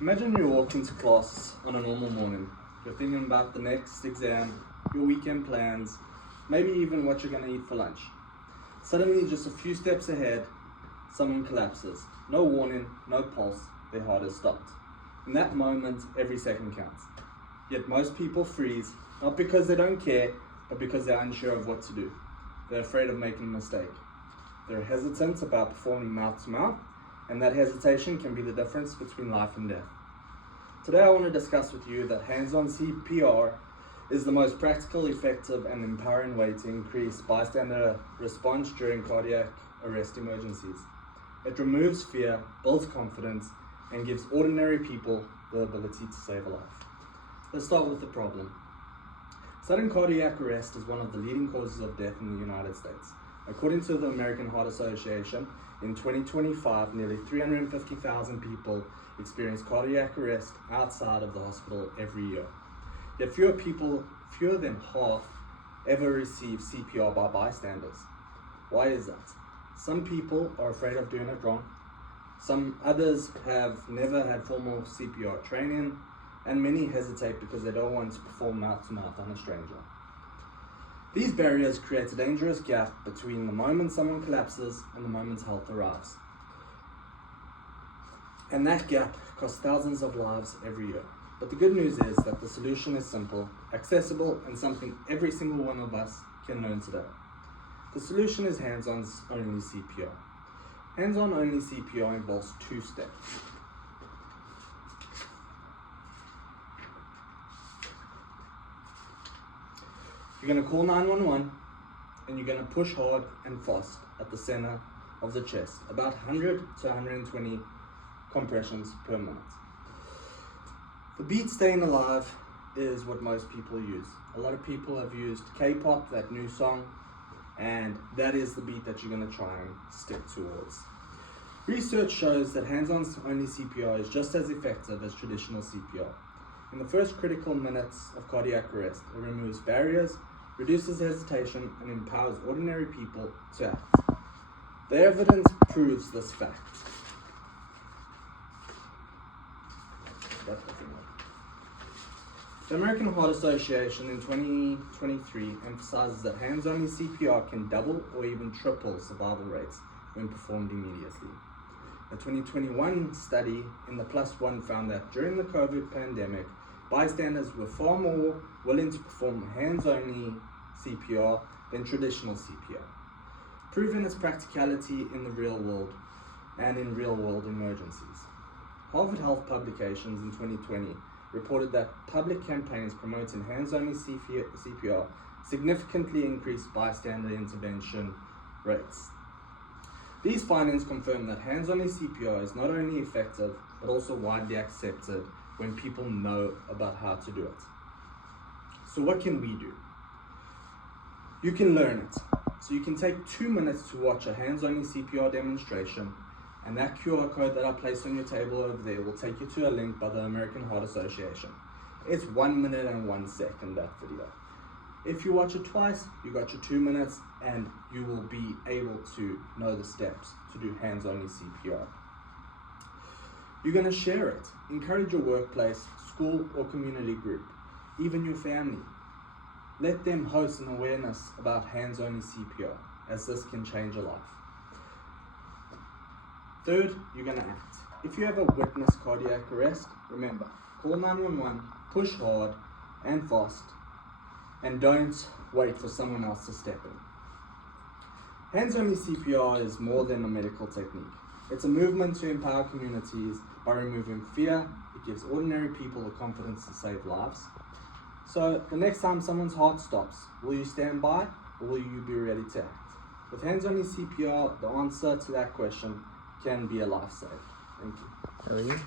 Imagine you walk into class on a normal morning. You're thinking about the next exam, your weekend plans, maybe even what you're going to eat for lunch. Suddenly, just a few steps ahead, someone collapses. No warning, no pulse, their heart has stopped. In that moment, every second counts. Yet most people freeze, not because they don't care, but because they're unsure of what to do. They're afraid of making a mistake. They're hesitant about performing mouth to mouth, and that hesitation can be the difference between life and death. Today I want to discuss with you that hands-on CPR is the most practical, effective, and empowering way to increase bystander response during cardiac arrest emergencies. It removes fear, builds confidence, and gives ordinary people the ability to save a life. Let's start with the problem. Sudden cardiac arrest is one of the leading causes of death in the United States. According to the American Heart Association, in 2025, nearly 350,000 people experience cardiac arrest outside of the hospital every year. Yet fewer than half, ever receive CPR by bystanders. Why is that? Some people are afraid of doing it wrong. Some others have never had formal CPR training, and many hesitate because they don't want to perform mouth to mouth on a stranger. These barriers create a dangerous gap between the moment someone collapses and the moment help arrives. And that gap costs thousands of lives every year. But the good news is that the solution is simple, accessible, and something every single one of us can learn today. The solution is hands-on only CPR. Hands-on only CPR involves two steps. You're going to call 911 and you're going to push hard and fast at the center of the chest, about 100 to 120 compressions per minute. The beat staying alive is what most people use. A lot of people have used K-pop, that new song, and that is the beat that you're going to try and stick towards. Research shows that hands-on only CPR is just as effective as traditional CPR. In the first critical minutes of cardiac arrest, it removes barriers, reduces hesitation, and empowers ordinary people to act. The evidence proves this fact. The American Heart Association in 2023 emphasizes that hands-only CPR can double or even triple survival rates when performed immediately. A 2021 study in the PLUS One found that during the COVID pandemic, bystanders were far more willing to perform hands-only CPR than traditional CPR, proving its practicality in the real world and in real-world emergencies. Harvard Health Publications in 2020 reported that public campaigns promoting hands-only CPR significantly increased bystander intervention rates. These findings confirm that hands-only CPR is not only effective, but also widely accepted when people know about how to do it. So what can we do? You can learn it. So you can take 2 minutes to watch a hands-only CPR demonstration, and that QR code that I placed on your table over there will take you to a link by the American Heart Association. It's 1 minute and 1 second, that video. If you watch it twice, you got your 2 minutes, and you will be able to know the steps to do hands-only CPR. You're going to share it. Encourage your workplace, school, or community group, even your family. Let them host an awareness about hands-only CPR, as this can change a life. Third, you're going to act. If you ever witness cardiac arrest, remember, call 911, push hard and fast, and don't wait for someone else to step in. Hands-only CPR is more than a medical technique. It's a movement to empower communities by removing fear. It gives ordinary people the confidence to save lives. So the next time someone's heart stops, will you stand by or will you be ready to act? With hands-only CPR, the answer to that question can be a life saved. Thank you. How are you?